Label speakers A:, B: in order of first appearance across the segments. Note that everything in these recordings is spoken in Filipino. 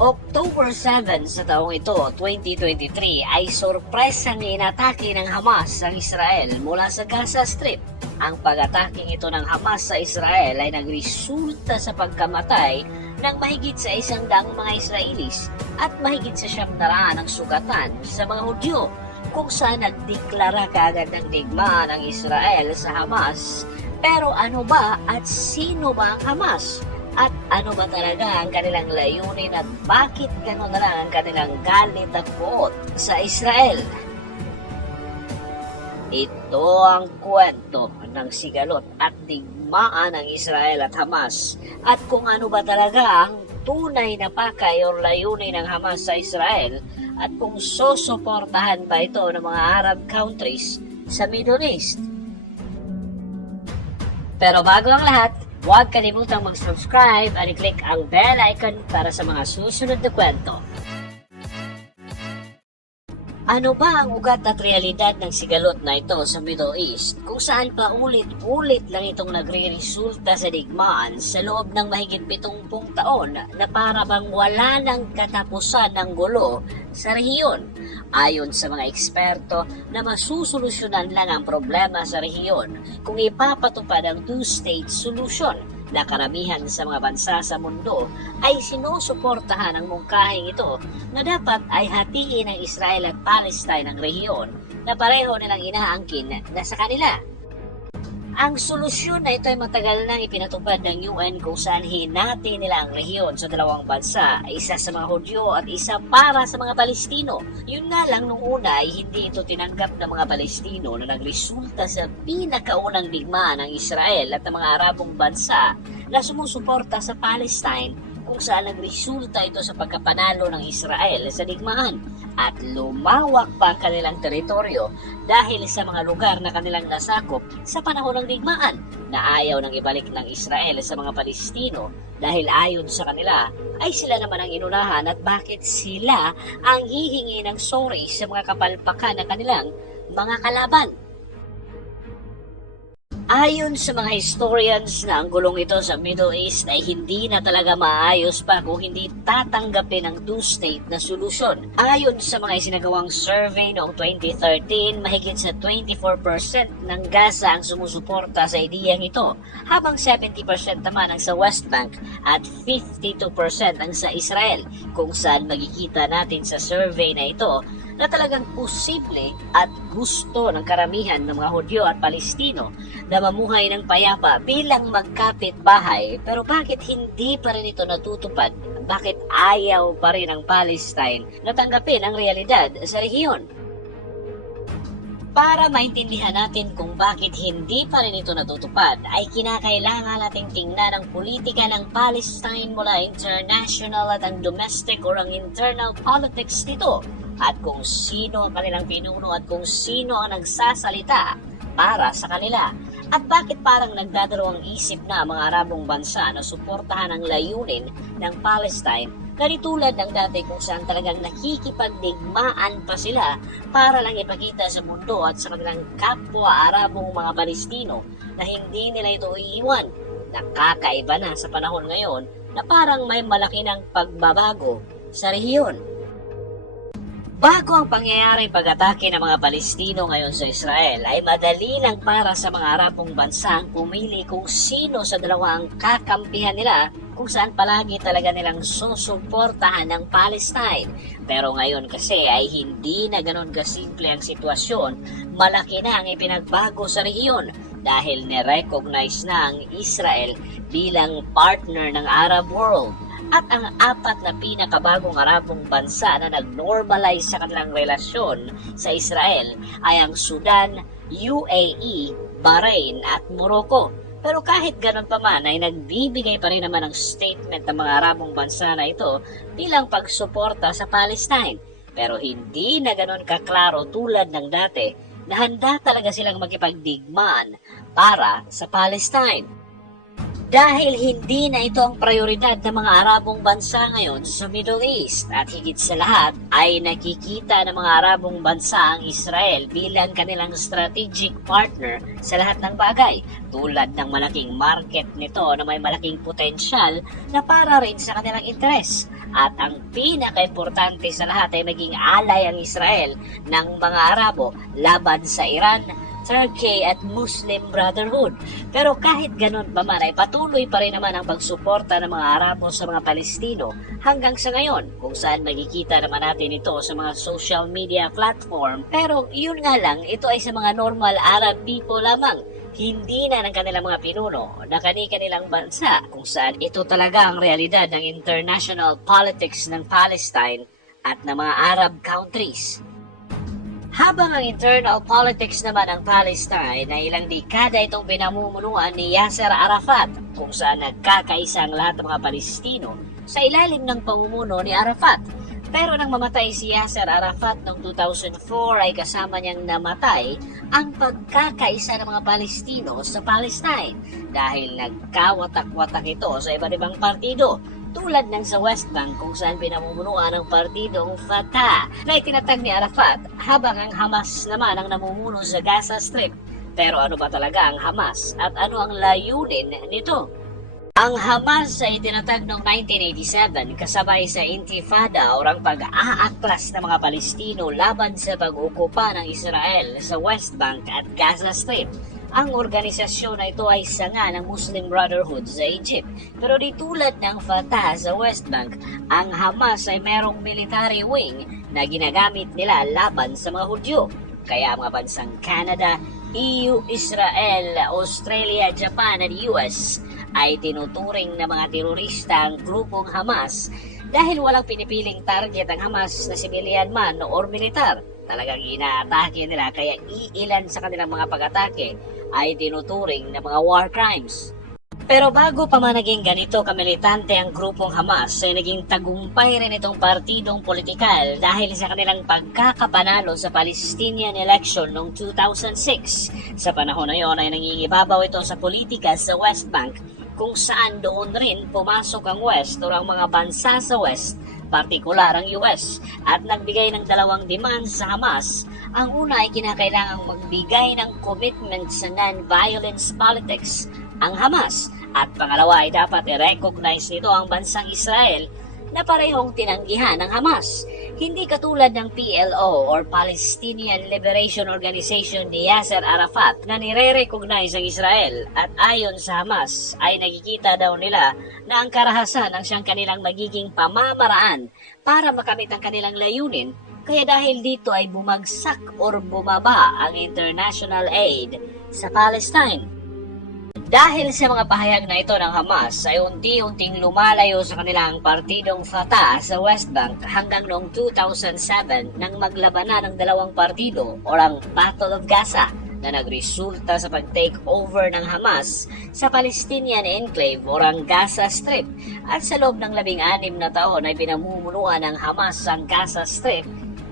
A: October 7 sa taong ito, 2023, ay surprise ang inatake ng Hamas ang Israel mula sa Gaza Strip. Ang pag atake ito ng Hamas sa Israel ay nagresulta sa pagkamatay ng mahigit sa isang daang mga Israelis at mahigit sa siyam naraan ang sugatan sa mga Hudyo kung saan nagdeklara kaagad ng digmaan ang Israel sa Hamas. Pero ano ba at sino ba ang Hamas? at ano ba talaga ang kanilang layunin at bakit gano'n na lang ang kanilang galit at buot sa Israel. Ito ang kwento ng sigalot at digmaan ng Israel at Hamas at kung ano ba talaga ang tunay na pakay o layunin ng Hamas sa Israel at kung susuportahan ba ito ng mga Arab countries sa Middle East. Pero bago ang lahat, Huwag kalimutang mag-subscribe at i-click ang bell icon para sa mga susunod na kwento. Ano ba ang ugat at realidad ng sigalot na ito sa Middle East kung saan pa ulit ulit lang itong nagre-resulta sa digmaan sa loob ng mahigit 70 taon na para bang wala ng katapusan ng gulo sa rehiyon ayon sa mga eksperto na masusolusyonan lang ang problema sa rehiyon kung ipapatupad ang two-state solution na karamihan sa mga bansa sa mundo ay sinusuportahan ang mungkahing ito na dapat ay hatiin ang Israel at Palestine ang rehiyon na pareho nilang inaangkin na sa kanila. Ang solusyon na ito ay matagal nang ipinatupad ng UN kung saan hinati nila ang rehiyon sa dalawang bansa, isa sa mga Hudyo at isa para sa mga Palestino. Yun nga lang nung una ay hindi ito tinanggap ng mga Palestino na nagresulta sa pinakaunang digmaan ng Israel at ng mga Arabong bansa na sumusuporta sa Palestine kung saan nagresulta ito sa pagkapanalo ng Israel sa digmaan at lumawak pa ang kanilang teritoryo dahil sa mga lugar na kanilang nasakop sa panahon ng digmaan na ayaw nang ibalik ng Israel sa mga Palestino dahil ayon sa kanila ay sila naman ang inunahan at bakit sila ang hihingi ng sorry sa mga kapalpakan na kanilang mga kalaban. Ayon sa mga historians na ang gulong ito sa Middle East ay hindi na talaga maayos pa kung hindi tatanggapin ang two-state na solusyon. Ayon sa mga isinagawang survey noong 2013, mahigit sa 24% ng Gaza ang sumusuporta sa ideyang ito, habang 70% naman ang sa West Bank at 52% ang sa Israel, kung saan magkikita natin sa survey na ito na talagang posible at gusto ng karamihan ng mga Hudyo at Palestino na mamuhay ng payapa bilang magkapit-bahay. Pero bakit hindi pa rin ito natutupad? Bakit ayaw pa rin ng Palestine na tanggapin ang realidad sa rehiyon? Para maintindihan natin kung bakit hindi pa rin ito natutupad, ay kinakailangan nating tingnan ang politika ng Palestine mula international at ang domestic or ang internal politics nito at kung sino ang kanilang pinuno at kung sino ang nagsasalita para sa kanila. At bakit parang nagdadaro ang isip na mga Arabong bansa na suportahan ang layunin ng Palestine Kanitulad ng dati kung saan talagang nakikipagdigmaan pa sila para lang ipakita sa mundo at sa kanilang kapwa Arabong mga Palestino na hindi nila ito iiwan. Nakakaiba na sa panahon ngayon na parang may malaki ng pagbabago sa rehiyon. Bago ang pangyayari pag-atake ng mga Palestino ngayon sa Israel ay madali lang para sa mga Arabong bansa ang pumili kung sino sa dalawa ang kakampihan nila kung saan palagi talaga nilang susuportahan ng Palestine. Pero ngayon kasi ay hindi na ganun kasimple ang sitwasyon. Malaki na ang ipinagbago sa rehiyon dahil nirecognize na ang Israel bilang partner ng Arab world at ang apat na pinakabagong Arabong bansa na nag-normalize sa kanilang relasyon sa Israel ay ang Sudan, UAE, Bahrain at Morocco. Pero kahit ganun pa man ay nagbibigay pa rin naman ng statement ng mga Arabong bansa na ito bilang pagsuporta sa Palestine. Pero hindi na ganun kaklaro tulad ng dati na handa talaga silang makipagdigmaan para sa Palestine dahil hindi na ito ang prioridad ng mga Arabong bansa ngayon sa Middle East at higit sa lahat ay nakikita ng mga Arabong bansa ang Israel bilang kanilang strategic partner sa lahat ng bagay tulad ng malaking market nito na may malaking potensyal na para rin sa kanilang interes. At ang pinakaimportante sa lahat ay maging alay ang Israel ng mga Arabo laban sa Iran, Turkey at Muslim Brotherhood. Pero kahit ganun pa man ay patuloy pa rin naman ang pagsuporta ng mga Arabo sa mga Palestino hanggang sa ngayon kung saan magkikita naman natin ito sa mga social media platform. Pero yun nga lang, ito ay sa mga normal Arab people lamang hindi na ng kanilang mga pinuno na kani-kanilang bansa kung saan ito talaga ang realidad ng international politics ng Palestine at ng mga Arab countries. Habang ang internal politics naman ng Palestine na ilang dekada itong pinamumunuan ni Yasser Arafat kung saan nagkakaisa ang lahat ng mga Palestino sa ilalim ng pamumuno ni Arafat pero nang mamatay si Yasser Arafat noong 2004 ay kasama niyang namatay ang pagkakaisa ng mga Palestino sa Palestine dahil nagkawatak-watak ito sa iba't ibang partido tulad ng sa West Bank kung saan pinamumunuan ang partidong Fatah na itinatag ni Arafat habang ang Hamas naman ang namumuno sa Gaza Strip. Pero ano ba talaga ang Hamas at ano ang layunin nito? Ang Hamas ay itinatag noong 1987 kasabay sa Intifada o ang pag-aatras ng mga Palestino laban sa pag-ukupa ng Israel sa West Bank at Gaza Strip. Ang organisasyon na ito ay sanga ng Muslim Brotherhood sa Egypt. Pero di tulad ng Fatah sa West Bank, ang Hamas ay merong military wing na ginagamit nila laban sa mga Hudyo. Kaya mga bansang Canada, EU, Israel, Australia, Japan at US ay tinuturing na mga terorista ang grupong Hamas dahil walang pinipiling target ang Hamas na sibilyan man o militar. Talagang inaatake nila kaya iilan sa kanilang mga pag-atake ay tinuturing na mga war crimes. Pero bago pa man naging ganito kamilitante ang grupong Hamas ay naging tagumpay rin itong partidong politikal dahil sa kanilang pagkakapanalo sa Palestinian election noong 2006. Sa panahon na yon ay nangingibabaw ito sa politika sa West Bank kung saan doon rin pumasok ang West o ang mga bansa sa West partikular ang US at nagbigay ng dalawang demand sa Hamas. Ang una ay kinakailangang magbigay ng commitment sa non-violence politics ang Hamas at pangalawa ay dapat i-recognize nito ang bansang Israel na parehong tinanggihan ng Hamas. Hindi katulad ng PLO or Palestinian Liberation Organization ni Yasser Arafat na nire-recognize ang Israel at ayon sa Hamas ay nakikita daw nila na ang karahasan ang siyang kanilang magiging pamamaraan para makamit ang kanilang layunin kaya dahil dito ay bumagsak or bumaba ang international aid sa Palestine. Dahil sa mga pahayag na ito ng Hamas ay unti-unting lumalayo sa kanilang partidong Fatah sa West Bank hanggang noong 2007 nang maglabanan ng dalawang partido o ang Battle of Gaza na nagresulta sa pag-take over ng Hamas sa Palestinian enclave o ang Gaza Strip at sa loob ng labing anim na taon ay pinamumunuan ng Hamas ang Gaza Strip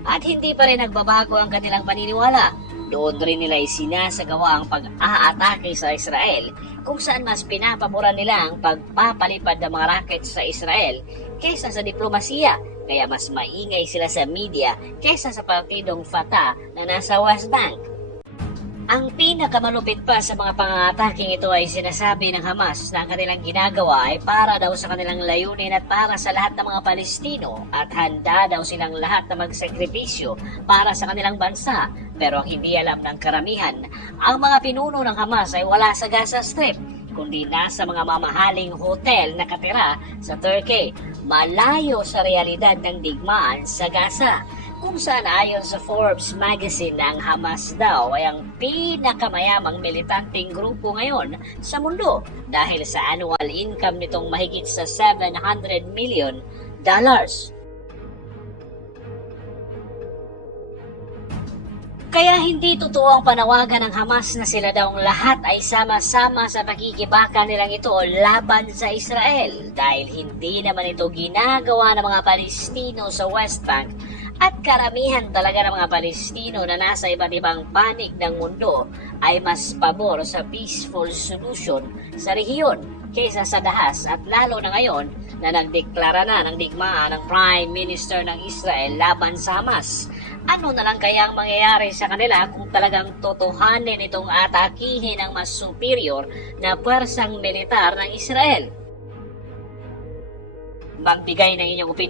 A: at hindi pa rin nagbabago ang kanilang paniniwala doon rin nila isinasagawa ang pag-aatake sa Israel kung saan mas pinapamura nila ang pagpapalipad ng mga rocket sa Israel kaysa sa diplomasiya kaya mas maingay sila sa media kaysa sa partidong Fatah na nasa West Bank. Ang pinakamalupit pa sa mga pangataking ito ay sinasabi ng Hamas na ang kanilang ginagawa ay para daw sa kanilang layunin at para sa lahat ng mga Palestino at handa daw silang lahat na magsakripisyo para sa kanilang bansa pero ang hindi alam ng karamihan, ang mga pinuno ng Hamas ay wala sa Gaza Strip, kundi nasa mga mamahaling hotel na katira sa Turkey, malayo sa realidad ng digmaan sa Gaza kung saan ayon sa Forbes magazine na ang Hamas daw ay ang pinakamayamang militanteng grupo ngayon sa mundo dahil sa annual income nitong mahigit sa 700 million dollars. Kaya hindi totoo ang panawagan ng Hamas na sila daw lahat ay sama-sama sa pagkikibaka nilang ito laban sa Israel dahil hindi naman ito ginagawa ng mga Palestino sa West Bank at karamihan talaga ng mga Palestino na nasa iba't ibang panig ng mundo ay mas pabor sa peaceful solution sa rehiyon kaysa sa dahas at lalo na ngayon na nagdeklara na ng digmaan ng Prime Minister ng Israel laban sa Hamas ano na lang kaya ang mangyayari sa kanila kung talagang totohanin itong atakihin ng mas superior na pwersang militar ng Israel? Magbigay ng inyong opinion.